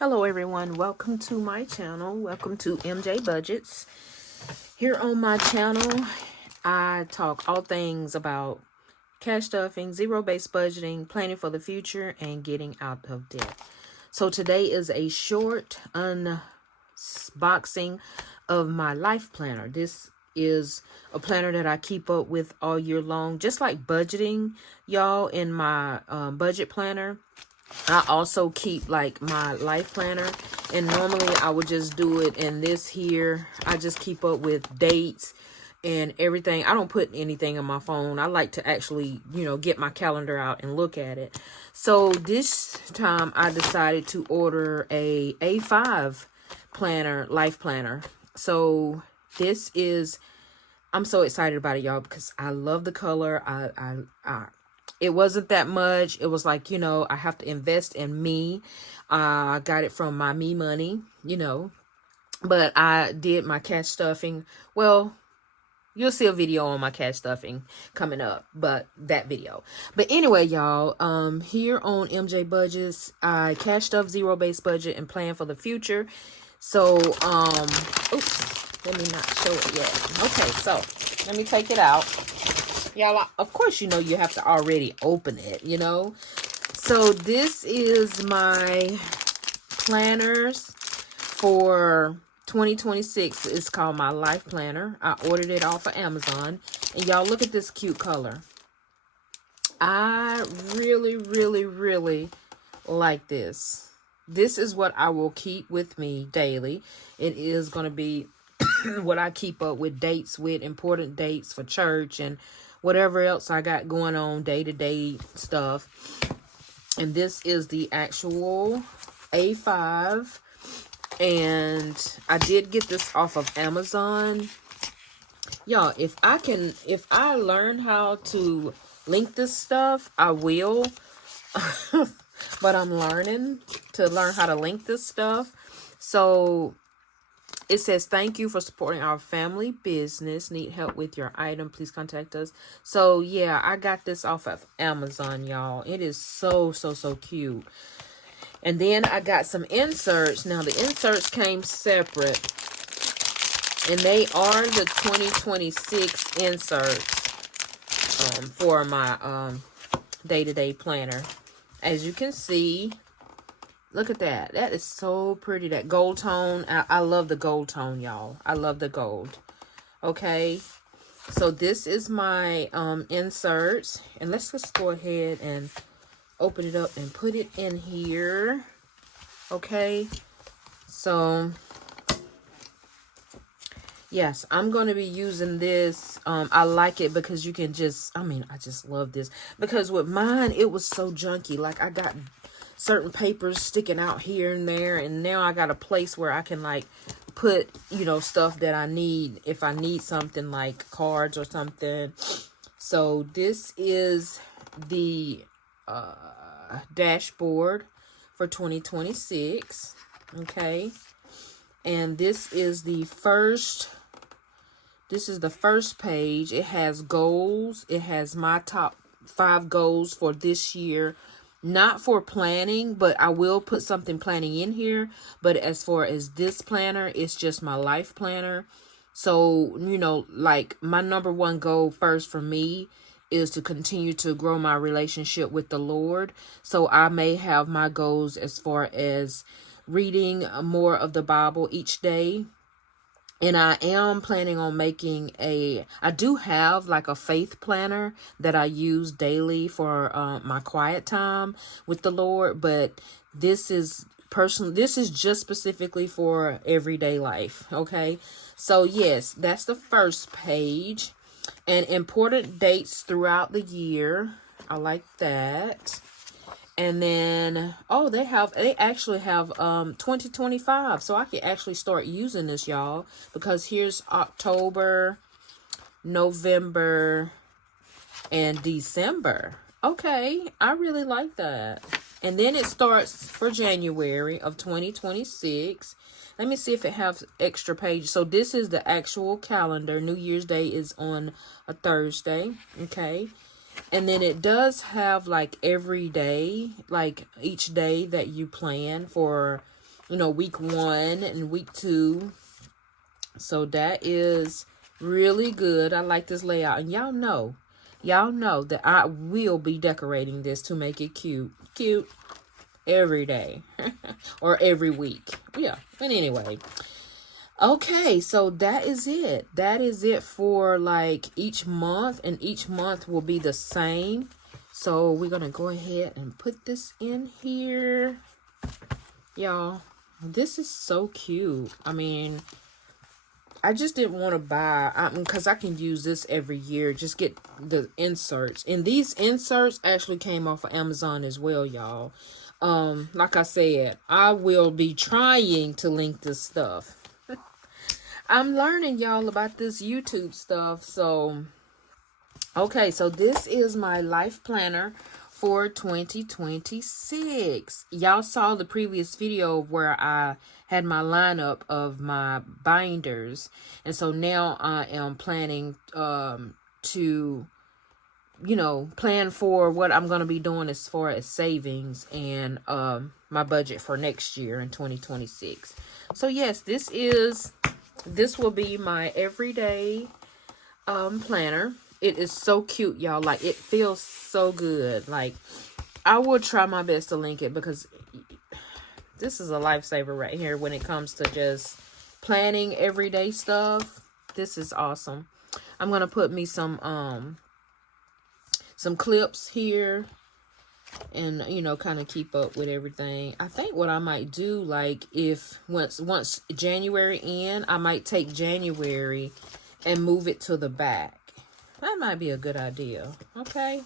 Hello everyone, welcome to my channel. Welcome to MJ Budgets. Here on my channel, I talk all things about cash stuffing, zero-based budgeting, planning for the future, and getting out of debt. So today is a short unboxing of my life planner. This is a planner that I keep up with all year long, just like budgeting, y'all, in my budget planner. I also keep like my life planner, and normally I would just do it in this here. I just keep up with dates and everything. I don't put anything on my phone. I like to actually, get my calendar out and look at it. So this time I decided to order a A5 planner, life planner. So this is, I'm so excited about it, y'all, because I love the color. It wasn't that much. It was like, I have to invest in me. I got it from my me money, but I did my cash stuffing. Well, you'll see a video on my cash stuffing coming up, but that video. But anyway, y'all, here on MJ Budgets, I cash stuff, zero-based budget, and plan for the future. So, oops, let me not show it yet. Okay, so let me take it out. Y'all, of course, you have to already open it, So this is my planners for 2026. It's called my life planner. I ordered it off of Amazon. And y'all, look at this cute color. I really, really, really like this. This is what I will keep with me daily. It is going to be what I keep up with, dates with, important dates for church and whatever else I got going on, day-to-day stuff. And this is the actual A5. And I did get this off of Amazon. Y'all, if I learn how to link this stuff, I will. But I'm learning how to link this stuff. So it says, thank you for supporting our family business. Need help with your item? Please contact us. So, yeah, I got this off of Amazon, y'all. It is so, so, so cute. And then I got some inserts. Now, the inserts came separate. And they are the 2026 inserts for my day-to-day planner. As you can see, look at that. That is so pretty. That gold tone. I love the gold tone, y'all. I love the gold. Okay. So this is my inserts. And let's just go ahead and open it up and put it in here. Okay. So, yes, I'm going to be using this. I like it because you can just, I just love this. Because with mine, it was so junky. Like, I got certain papers sticking out here and there, and now I got a place where I can like put stuff that I need if I need something like cards or something. So this is the dashboard for 2026. Okay, and this is the first page. It has goals. It has my top 5 goals for this year. Not for planning, but I will put something planning in here. But as far as this planner, it's just my life planner. So, like my number 1 goal first for me is to continue to grow my relationship with the Lord. So I may have my goals as far as reading more of the Bible each day. And I am planning on making I do have like a faith planner that I use daily for my quiet time with the Lord. But this is just specifically for everyday life. Okay. So yes, that's the first page. And important dates throughout the year. I like that. And then, they actually have 2025. So I can actually start using this, y'all. Because here's October, November, and December. Okay, I really like that. And then it starts for January of 2026. Let me see if it has extra pages. So this is the actual calendar. New Year's Day is on a Thursday. Okay. And then it does have like every day, like each day that you plan for you know, week 1 and week 2. So that is really good. I like this layout. And y'all know that I will be decorating this to make it cute every day or every week. Yeah. But anyway, okay, so that is it. That is it for like each month, and each month will be the same. So we're going to go ahead and put this in here. Y'all, this is so cute. I mean, I just didn't want to buy, because I can use this every year. Just get the inserts. And these inserts actually came off of Amazon as well, y'all. Like I said, I will be trying to link this stuff. I'm learning, y'all, about this YouTube stuff. So, okay, so this is my life planner for 2026. Y'all saw the previous video where I had my lineup of my binders. And so now I am planning to, you know, plan for what I'm going to be doing as far as savings and my budget for next year in 2026. So yes, this will be my everyday planner. It is so cute, y'all. Like, it feels so good. Like, I will try my best to link it, because this is a lifesaver right here when it comes to just planning everyday stuff. This is awesome. I'm gonna put me some clips here, and you know, kind of keep up with everything. I think what I might do, like, if once January end, I might take January and move it to the back. That might be a good idea. Okay.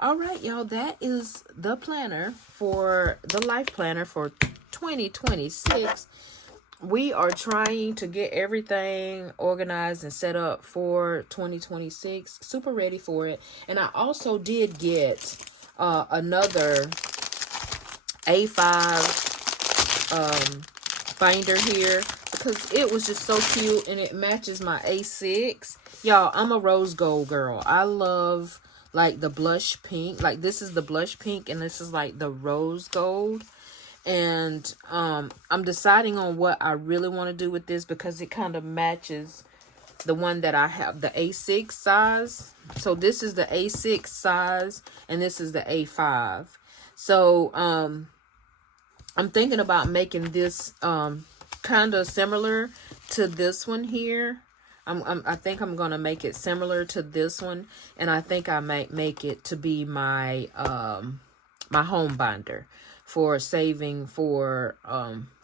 All right, y'all. That is the planner for the life planner for 2026. We are trying to get everything organized and set up for 2026. Super ready for it. And I also did get another A5 binder here, because it was just so cute and it matches my A6. Y'all, I'm a rose gold girl. I love like the blush pink. Like, this is the blush pink and this is like the rose gold. And I'm deciding on what I really want to do with this, because it kind of matches the one that I have, the A6 size. So this is the A6 size and this is the A5. So I'm thinking about making this kind of similar to this one here. I think I'm gonna make it similar to this one, and I think I might make it to be my my home binder for saving for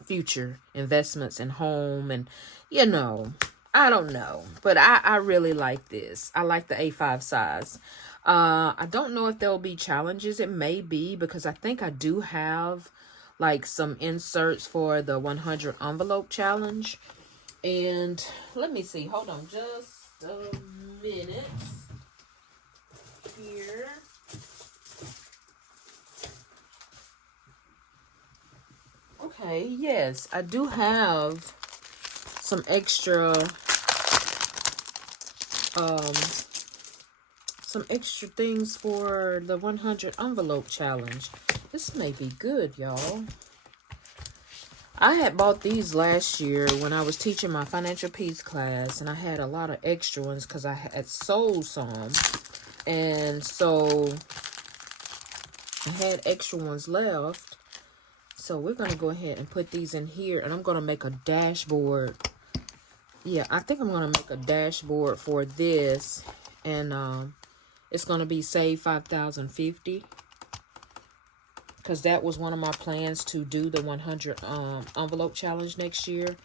future investments in home. And you know, I don't know, but I really like this. I like the A5 size. I don't know if there'll be challenges. It may be, because I think I do have like some inserts for the 100 envelope challenge. And let me see, hold on just a minute here. Okay, yes, I do have some extra things for the 100 envelope challenge. This may be good, y'all. I had bought these last year when I was teaching my financial peace class, and I had a lot of extra ones because I had sold some, and so I had extra ones left. So we're going to go ahead and put these in here, and I'm going to make a dashboard. Yeah, I think I'm going to make a dashboard for this, and it's going to be Save 5050. Because that was one of my plans, to do the 100 envelope challenge next year.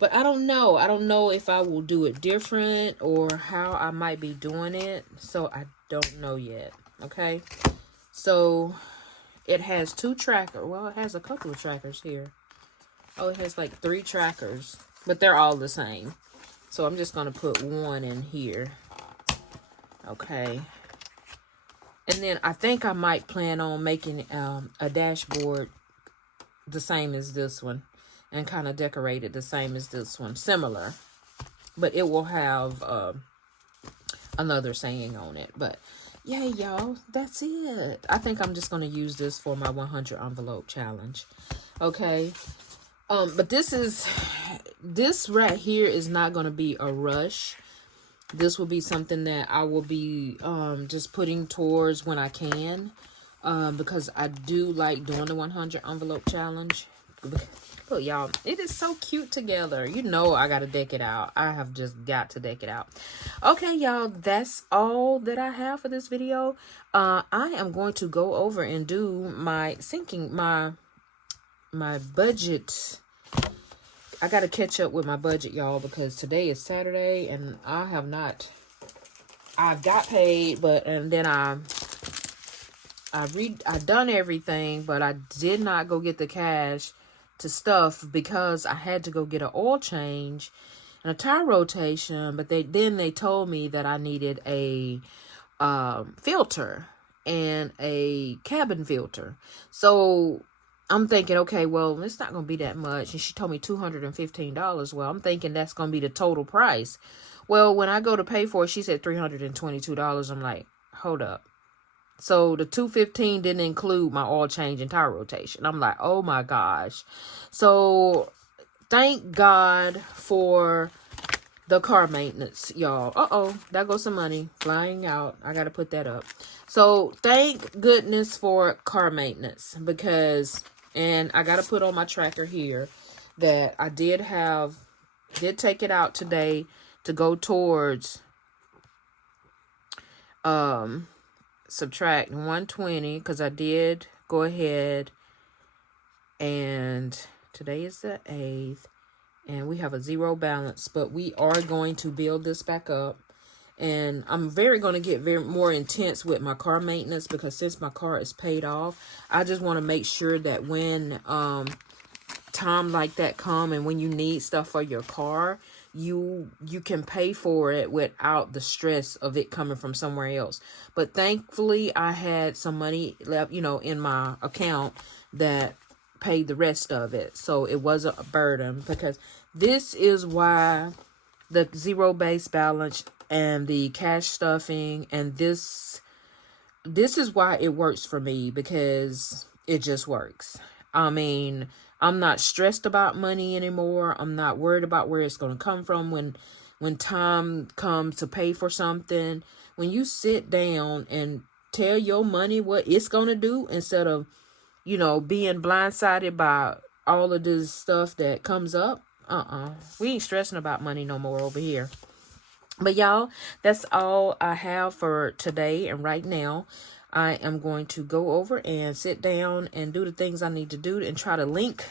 But I don't know. I don't know if I will do it different or how I might be doing it. So I don't know yet. Okay. So it has 2 trackers. Well, it has a couple of trackers here. Oh, it has like 3 trackers. But they're all the same. So I'm just going to put one in here. Okay. And then I think I might plan on making a dashboard the same as this one, and kind of decorate it the same as this one, similar. But it will have another saying on it. But yeah, y'all, that's it. I think I'm just going to use this for my 100 envelope challenge. Okay. But this right here is not going to be a rush. This will be something that I will be just putting towards when I can, because I do like doing the 100 envelope challenge. Look, y'all, it is so cute together. You know I gotta deck it out. I have just got to deck it out. Okay, y'all, that's all that I have for this video. I am going to go over and do my my budget. I gotta catch up with my budget, y'all, because today is Saturday and I've got paid, and then I done everything, but I did not go get the cash to stuff because I had to go get an oil change and a tire rotation. But they told me that I needed a filter and a cabin filter. So I'm thinking, okay, well, it's not going to be that much. And she told me $215. Well, I'm thinking that's going to be the total price. Well, when I go to pay for it, she said $322. I'm like, hold up. So the $215 didn't include my oil change and tire rotation. I'm like, oh my gosh. So thank God for the car maintenance, y'all. There goes some money flying out. I got to put that up. So thank goodness for car maintenance, because, and I got to put on my tracker here that I did take it out today to go towards, subtract 120, because I did go ahead, and today is the 8th, and we have a zero balance, but we are going to build this back up. And I'm going to get more intense with my car maintenance, because since my car is paid off, I just want to make sure that when time like that come and when you need stuff for your car, you can pay for it without the stress of it coming from somewhere else. But thankfully, I had some money left, in my account that paid the rest of it. So it wasn't a burden, because this is why the zero base balance and the cash stuffing, and this is why it works for me, because it just works. I mean, I'm not stressed about money anymore. I'm not worried about where it's going to come from when time comes to pay for something. When you sit down and tell your money what it's going to do, instead of, being blindsided by all of this stuff that comes up, we ain't stressing about money no more over here. But y'all, that's all I have for today. And right now, I am going to go over and sit down and do the things I need to do and try to link.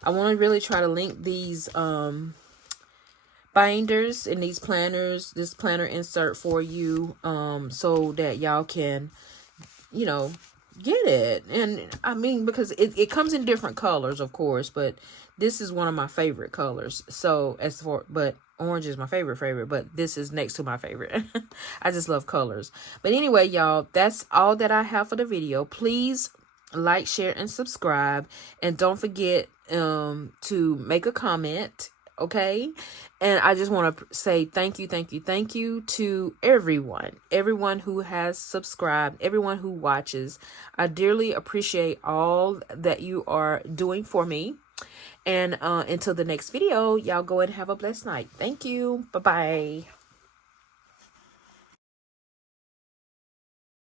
I want to really try to link these binders and these planners, this planner insert for you, so that y'all can, get it. And I mean, because it comes in different colors, of course, but this is one of my favorite colors. So but orange is my favorite, but this is next to my favorite. I just love colors. But anyway, y'all, that's all that I have for the video. Please like, share, and subscribe. And don't forget to make a comment, okay? And I just want to say thank you to everyone who has subscribed, everyone who watches. I dearly appreciate all that you are doing for me. And until the next video, y'all go and have a blessed night. Thank you. Bye-bye.